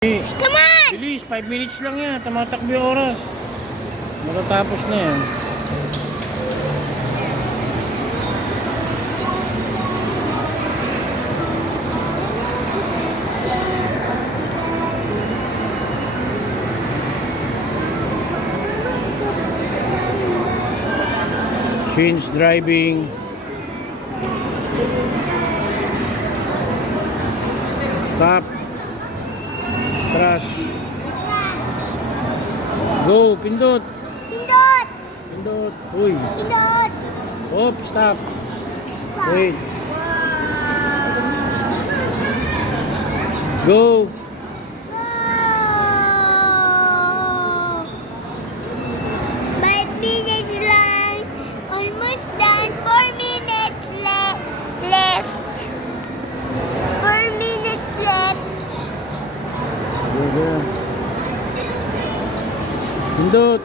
Come on! Bilis, 5 minutes lang yan. Tumatakbo yung oras. Matatapos na yan. Since driving. Stop. Trust. Go, pindot. Pindot! Pindot. Uy. Pindot! Hop, stop. Wait. Go. Go! 5 minutes lang. Almost done. 4 minutes left. 4 minutes left. Go, go. Pindot.